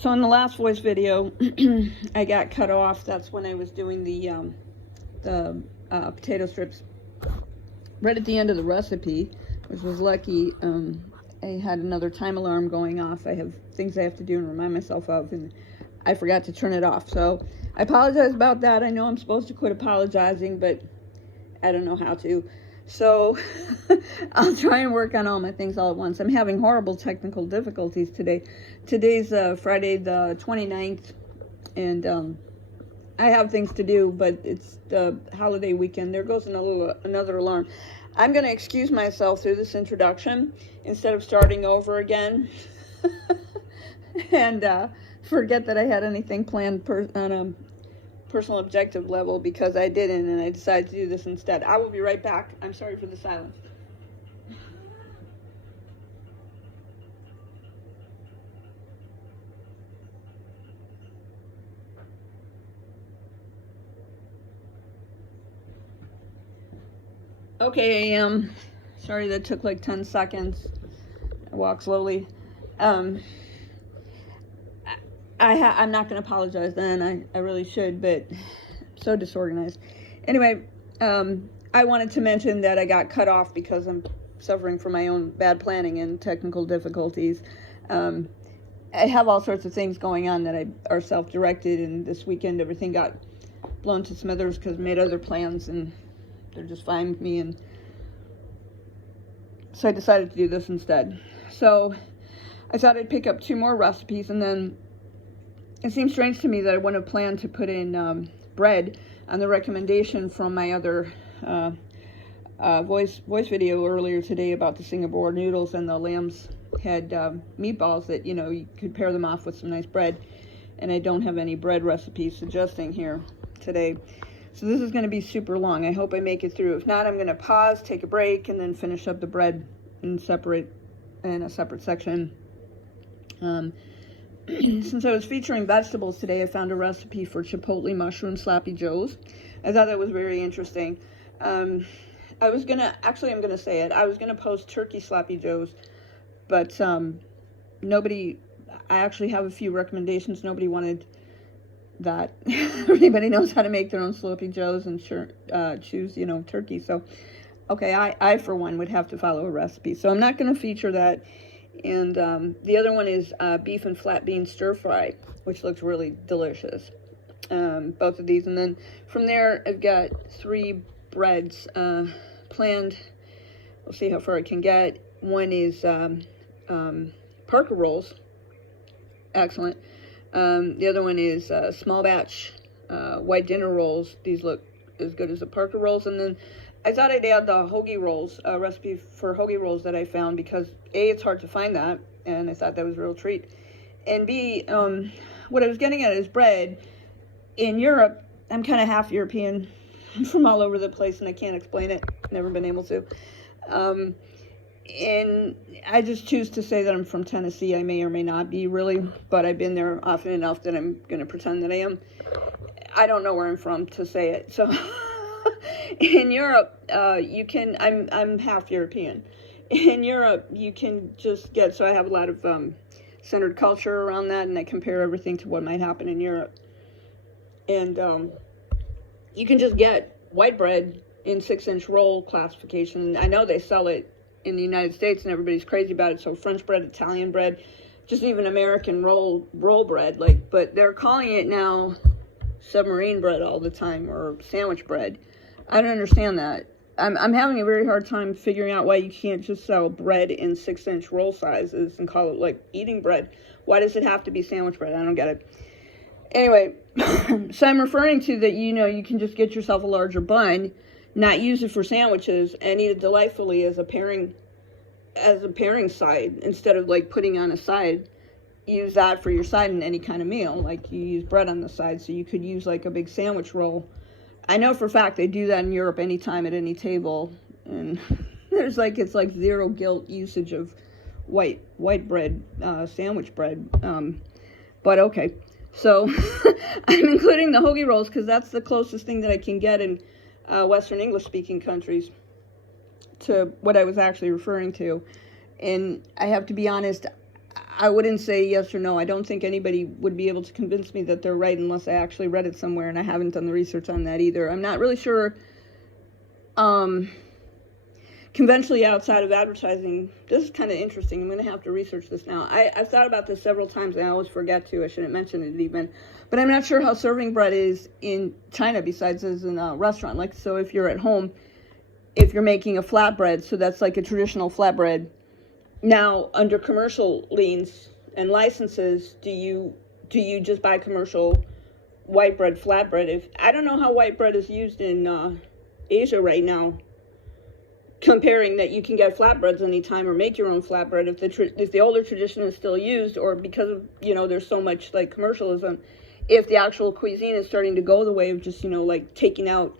So in the last voice video, I got cut off. That's when I was doing the potato strips right at the end of the recipe, which was lucky. I had another time alarm going off. I have things I have to do and remind myself of, and I forgot to turn it off. So I apologize about that. I know I'm supposed to quit apologizing, but I don't know how to. So I'll try and work on all my things all at once. I'm having horrible technical difficulties today. Today's Friday the 29th, and I have things to do, but it's the holiday weekend. There goes another alarm. I'm going to excuse myself through this introduction instead of starting over again and forget that I had anything planned on a personal objective level, because I didn't, and I decided to do this instead. I will be right back. I'm sorry for the silence. Okay, I am. Sorry that took like 10 seconds. I walk slowly. I'm not going to apologize then. I really should, but I'm so disorganized. Anyway, I wanted to mention that I got cut off because I'm suffering from my own bad planning and technical difficulties. I have all sorts of things going on that are self-directed, and this weekend everything got blown to smithers because I made other plans, and they're just fine with me, and so I decided to do this instead. So I thought I'd pick up 2 more recipes, and then it seems strange to me that I wouldn't have planned to put in bread on the recommendation from my other voice video earlier today about the Singapore noodles and the lamb's head meatballs, that, you know, you could pair them off with some nice bread, and I don't have any bread recipes suggesting here today. So this is going to be super long. I hope I make it through. If not, I'm going to pause, take a break, and then finish up the bread in a separate section. Since I was featuring vegetables today, I found a recipe for Chipotle mushroom sloppy joes. I thought that was very interesting. I'm gonna say it. I was gonna post turkey sloppy joes, but nobody. I actually have a few recommendations. Nobody wanted that. Everybody knows how to make their own sloppy joes and choose, you know, turkey. So, okay, I for one would have to follow a recipe. So I'm not gonna feature that. And the other one is beef and flat bean stir fry, which looks really delicious. Both of these. And then from there, I've got 3 breads planned. We'll see how far I can get. One is Parker rolls. Excellent. The other one is small batch white dinner rolls. These look as good as the Parker rolls. And then I thought I'd add the hoagie rolls, recipe for hoagie rolls that I found, because A, it's hard to find that, and I thought that was a real treat. And B, what I was getting at is bread. In Europe, I'm kind of half European. I'm from all over the place, and I can't explain it. Never been able to. And I just choose to say that I'm from Tennessee. I may or may not be, really, but I've been there often enough that I'm going to pretend that I am. I don't know where I'm from to say it, so... In Europe, I'm half European. In Europe, you can just get, so I have a lot of centered culture around that, and I compare everything to what might happen in Europe. And you can just get white bread in 6-inch roll classification. I know they sell it in the United States, and everybody's crazy about it. So French bread, Italian bread, just even American roll bread, but they're calling it now submarine bread all the time, or sandwich bread. I don't understand that. I'm having a very hard time figuring out why you can't just sell bread in 6-inch roll sizes and call it like eating bread. Why does it have to be sandwich bread? I don't get it. Anyway, so I'm referring to that, you know, you can just get yourself a larger bun, not use it for sandwiches, and eat it delightfully as a pairing side, instead of like putting on a side. Use that for your side in any kind of meal. Like, you use bread on the side, so you could use like a big sandwich roll. I know for a fact they do that in Europe anytime at any table, and it's like zero guilt usage of white bread, sandwich bread. But okay, so I'm including the hoagie rolls because that's the closest thing that I can get in Western English speaking countries to what I was actually referring to. And I have to be honest, I wouldn't say yes or no. I don't think anybody would be able to convince me that they're right unless I actually read it somewhere, and I haven't done the research on that either. I'm not really sure. Conventionally, outside of advertising, this is kind of interesting. I'm going to have to research this now. I've thought about this several times, and I always forget to. I shouldn't mention it even. But I'm not sure how serving bread is in China besides as in a restaurant. Like, so if you're at home, if you're making a flatbread, so that's like a traditional flatbread. Now, under commercial liens and licenses, do you just buy commercial white bread, flatbread? I don't know how white bread is used in Asia right now. Comparing that you can get flatbreads anytime or make your own flatbread if the older tradition is still used, or because of, there's so much like commercialism, if the actual cuisine is starting to go the way of just, like taking out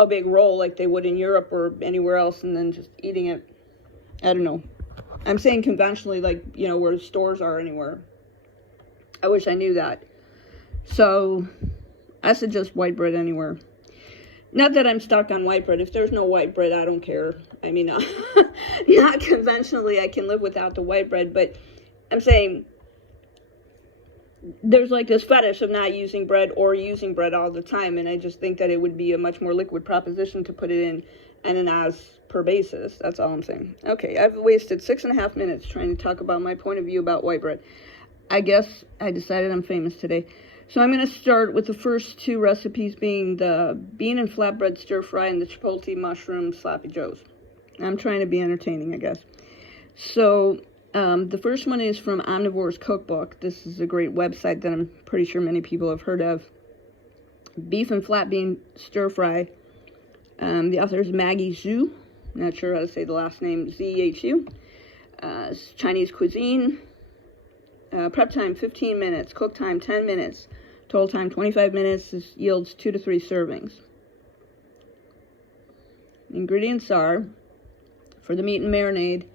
a big roll like they would in Europe or anywhere else and then just eating it. I don't know. I'm saying conventionally, like, where stores are anywhere. I wish I knew that. So I suggest white bread anywhere. Not that I'm stuck on white bread. If there's no white bread, I don't care. I mean, not conventionally, I can live without the white bread, but I'm saying there's like this fetish of not using bread or using bread all the time, and I just think that it would be a much more liquid proposition to put it in on an as per basis. That's all I'm saying. Okay, I've wasted 6.5 minutes trying to talk about my point of view about white bread. I guess I decided I'm famous today. So I'm going to start with the first two recipes being the bean and flatbread stir fry and the chipotle mushroom sloppy joes. I'm trying to be entertaining, I guess. So the first one is from Omnivore's Cookbook. This is a great website that I'm pretty sure many people have heard of. Beef and flat bean stir fry. The author is Maggie Zhu. Not sure how to say the last name, Z-H-U. Chinese cuisine. Prep time 15 minutes, cook time 10 minutes, total time 25 minutes. This yields 2 to 3 servings. Ingredients are, for the meat and marinade,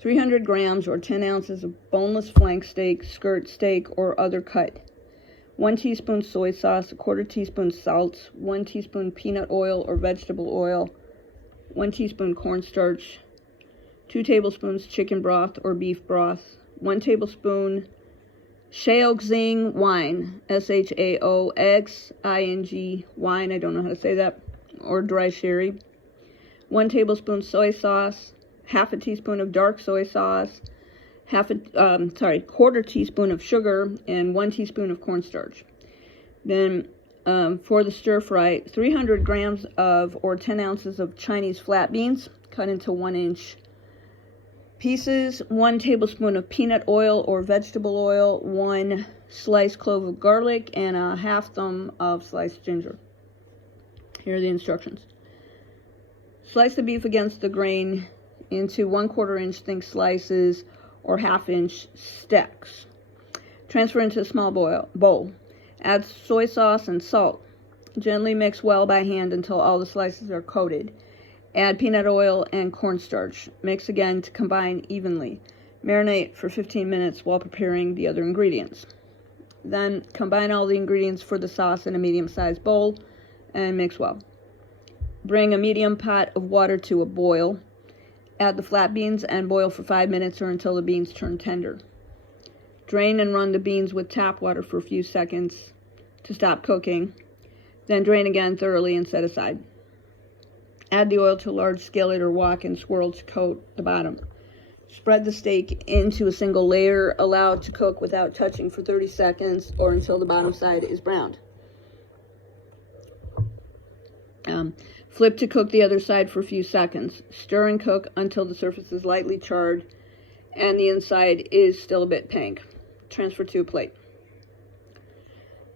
300 grams or 10 ounces of boneless flank steak, skirt steak, or other cut, 1 teaspoon soy sauce, 1/4 teaspoon salt, 1 teaspoon peanut oil or vegetable oil, 1 teaspoon cornstarch, 2 tablespoons chicken broth or beef broth, 1 tablespoon Shaoxing wine, Shaoxing wine, I don't know how to say that, or dry sherry, 1 tablespoon soy sauce, 1/2 teaspoon of dark soy sauce, 1/4 teaspoon of sugar, and 1 teaspoon of cornstarch. Then for the stir fry, 300 grams of or 10 ounces of Chinese flat beans cut into 1-inch pieces, 1 tablespoon of peanut oil or vegetable oil, 1 sliced clove of garlic, and a 1/2 thumb of sliced ginger. Here are the instructions. Slice the beef against the grain into 1/4 inch thick slices or 1/2 inch stacks. Transfer into a small bowl. Add soy sauce and salt. Gently mix well by hand until all the slices are coated. Add peanut oil and cornstarch. Mix again to combine evenly. Marinate for 15 minutes while preparing the other ingredients. Then combine all the ingredients for the sauce in a medium-sized bowl and mix well. Bring a medium pot of water to a boil. Add the flat beans and boil for 5 minutes or until the beans turn tender. Drain and run the beans with tap water for a few seconds to stop cooking. Then drain again thoroughly and set aside. Add the oil to a large skillet or wok and swirl to coat the bottom. Spread the steak into a single layer. Allow it to cook without touching for 30 seconds or until the bottom side is browned. Flip to cook the other side for a few seconds. Stir and cook until the surface is lightly charred and the inside is still a bit pink. Transfer to a plate.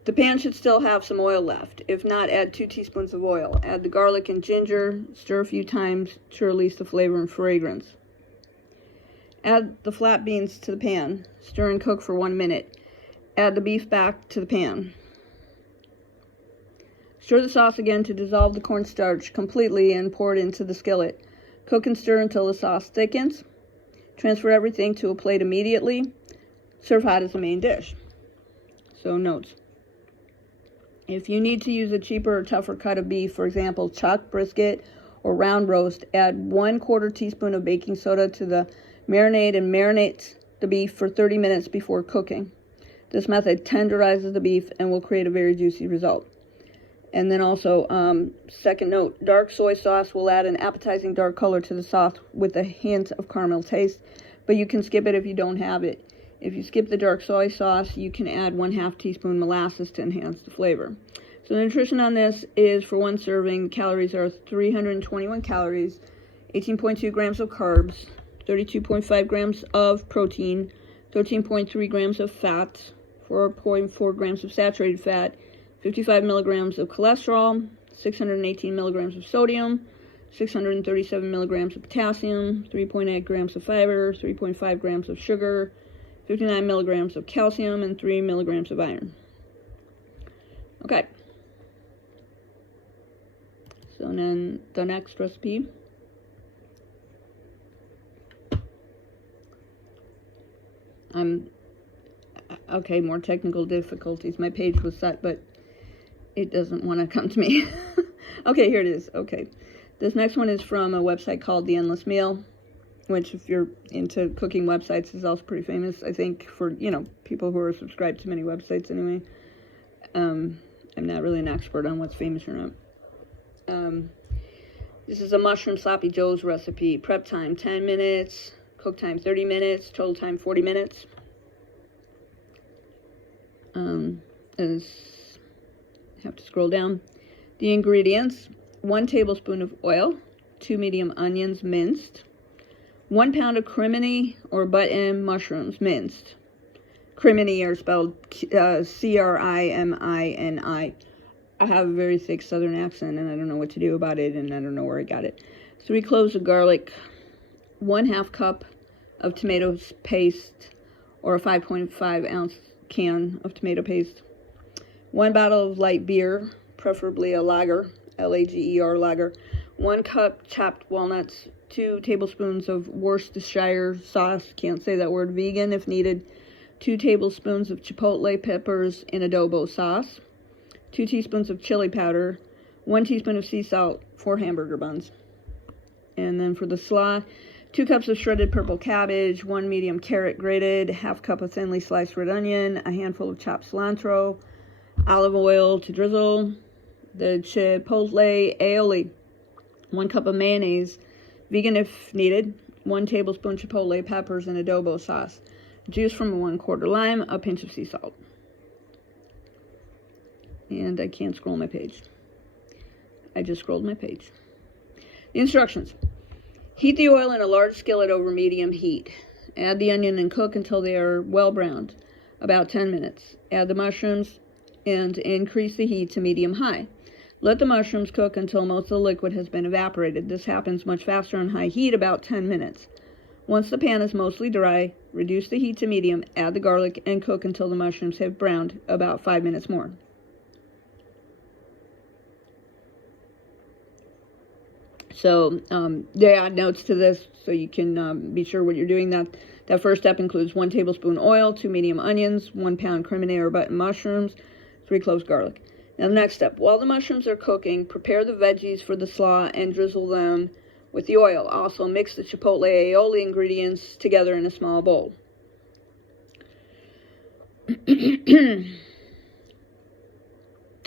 The pan should still have some oil left. If not, add 2 teaspoons of oil. Add the garlic and ginger. Stir a few times to release the flavor and fragrance. Add the flat beans to the pan. Stir and cook for 1 minute. Add the beef back to the pan. Stir the sauce again to dissolve the cornstarch completely and pour it into the skillet. Cook and stir until the sauce thickens. Transfer everything to a plate immediately. Serve hot as the main dish. So notes. If you need to use a cheaper or tougher cut of beef, for example, chuck, brisket, or round roast, add 1/4 teaspoon of baking soda to the marinade and marinate the beef for 30 minutes before cooking. This method tenderizes the beef and will create a very juicy result. And then also, second note, dark soy sauce will add an appetizing dark color to the sauce with a hint of caramel taste, but you can skip it if you don't have it. If you skip the dark soy sauce, you can add 1/2 teaspoon molasses to enhance the flavor. So the nutrition on this is, for one serving, calories are 321 calories, 18.2 grams of carbs, 32.5 grams of protein, 13.3 grams of fat, 4.4 grams of saturated fat, 55 milligrams of cholesterol, 618 milligrams of sodium, 637 milligrams of potassium, 3.8 grams of fiber, 3.5 grams of sugar, 59 milligrams of calcium, and 3 milligrams of iron. Okay. So then the next recipe. Okay, more technical difficulties. My page was set, but it doesn't want to come to me. Okay, here it is. Okay. This next one is from a website called The Endless Meal, which, if you're into cooking websites, is also pretty famous, I think, for, people who are subscribed to many websites anyway. I'm not really an expert on what's famous or not. This is a mushroom sloppy joes recipe. Prep time 10 minutes, cook time 30 minutes, total time 40 minutes. Have to scroll down. The ingredients: 1 tablespoon of oil, 2 medium onions minced, 1 pound of crimini or button mushrooms minced. Crimini are spelled C-R-I-M-I-N-I. I have a very thick southern accent, and I don't know what to do about it, and I don't know where I got it. 3 cloves of garlic, 1/2 cup of tomato paste, or a 5.5 ounce can of tomato paste, 1 bottle of light beer, preferably a lager, L-A-G-E-R lager, 1 cup chopped walnuts, 2 tablespoons of Worcestershire sauce, can't say that word, vegan if needed, 2 tablespoons of Chipotle peppers in adobo sauce, 2 teaspoons of chili powder, 1 teaspoon of sea salt, 4 hamburger buns. And then for the slaw, 2 cups of shredded purple cabbage, 1 medium carrot grated, 1/2 cup of thinly sliced red onion, a handful of chopped cilantro, olive oil to drizzle, the chipotle aioli, 1 cup of mayonnaise, vegan if needed, 1 tablespoon chipotle peppers and adobo sauce, juice from a 1/4 lime, a pinch of sea salt. And I can't scroll my page. I just scrolled my page. The instructions. Heat the oil in a large skillet over medium heat. Add the onion and cook until they are well browned, about 10 minutes. Add the mushrooms and increase the heat to medium-high. Let the mushrooms cook until most of the liquid has been evaporated. This happens much faster on high heat, about 10 minutes. Once the pan is mostly dry, reduce the heat to medium, add the garlic, and cook until the mushrooms have browned, about 5 minutes more. So they add notes to this, so you can be sure what you're doing. That first step includes 1 tablespoon oil, 2 medium onions, 1 pound crimini or button mushrooms, 3 cloves garlic. Now the next step, while the mushrooms are cooking, prepare the veggies for the slaw and drizzle them with the oil. Also mix the chipotle aioli ingredients together in a small bowl.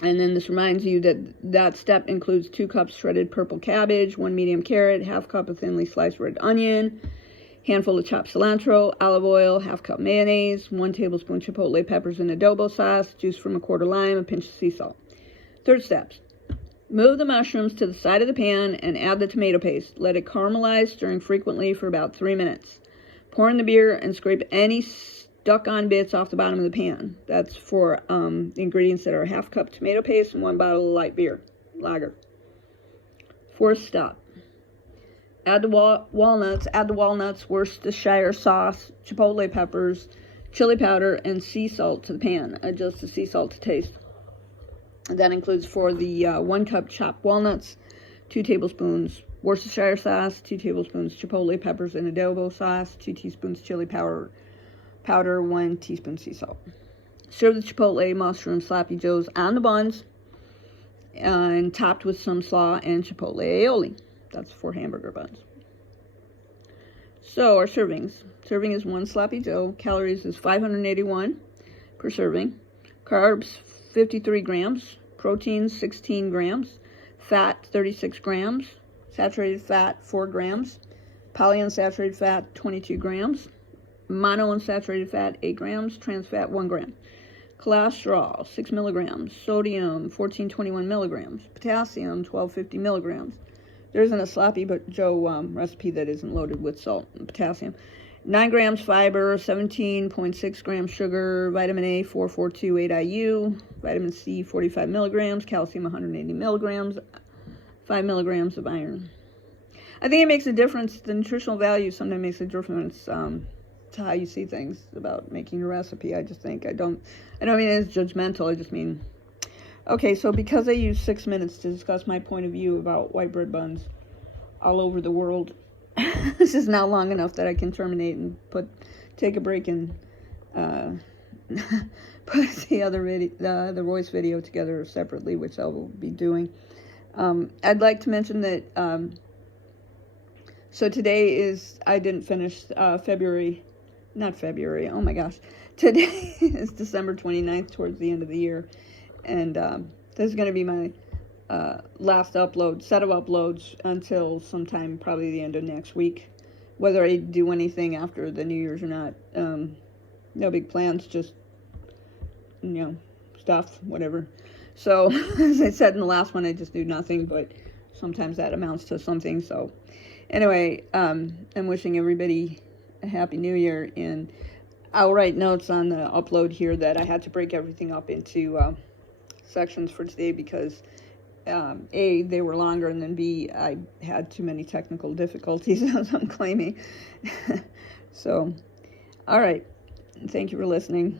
And then this reminds you that step includes 2 cups shredded purple cabbage, 1 medium carrot, 1/2 cup of thinly sliced red onion, handful of chopped cilantro, olive oil, 1/2 cup mayonnaise, 1 tablespoon chipotle peppers and adobo sauce, juice from a 1/4 lime, a pinch of sea salt. Third steps. Move the mushrooms to the side of the pan and add the tomato paste. Let it caramelize, stirring frequently for about 3 minutes. Pour in the beer and scrape any stuck-on bits off the bottom of the pan. That's for the ingredients that are 1/2 cup tomato paste and 1 bottle of light beer, lager. Fourth step. Add the walnuts, Worcestershire sauce, chipotle peppers, chili powder, and sea salt to the pan. Adjust the sea salt to taste. That includes, for the 1 cup chopped walnuts, 2 tablespoons Worcestershire sauce, 2 tablespoons chipotle peppers and adobo sauce, 2 teaspoons chili powder, 1 teaspoon sea salt. Serve the chipotle mushroom sloppy joes on the buns and topped with some slaw and chipotle aioli. That's 4 hamburger buns. So our servings. Serving is 1 sloppy Joe. Calories is 581 per serving. Carbs, 53 grams. Protein, 16 grams. Fat, 36 grams. Saturated fat, 4 grams. Polyunsaturated fat, 22 grams. Monounsaturated fat, 8 grams. Trans fat, 1 gram. Cholesterol, 6 milligrams. Sodium, 1421 milligrams. Potassium, 1250 milligrams. There isn't a sloppy Joe recipe that isn't loaded with salt and potassium. 9 grams fiber, 17.6 grams sugar, vitamin A, 4428 IU, vitamin C, 45 milligrams, calcium, 180 milligrams, 5 milligrams of iron. I think it makes a difference. The nutritional value sometimes makes a difference to how you see things about making a recipe. I just think, I don't mean it's judgmental, I just mean, okay, so because I used 6 minutes to discuss my point of view about white bread buns all over the world, this is now long enough that I can terminate and take a break and put the other video, the voice video together separately, which I will be doing. I'd like to mention that, so today is, I didn't finish not February, oh my gosh. Today is December 29th, towards the end of the year. And this is going to be my last set of uploads until sometime probably the end of next week. Whether I do anything after the New Year's or not, no big plans, just, stuff, whatever. So, as I said in the last one, I just do nothing, but sometimes that amounts to something. So, anyway, I'm wishing everybody a Happy New Year, and I'll write notes on the upload here that I had to break everything up into sections for today because A, they were longer, and then B, I had too many technical difficulties, as I'm claiming. So, all right. Thank you for listening.